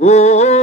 Oh.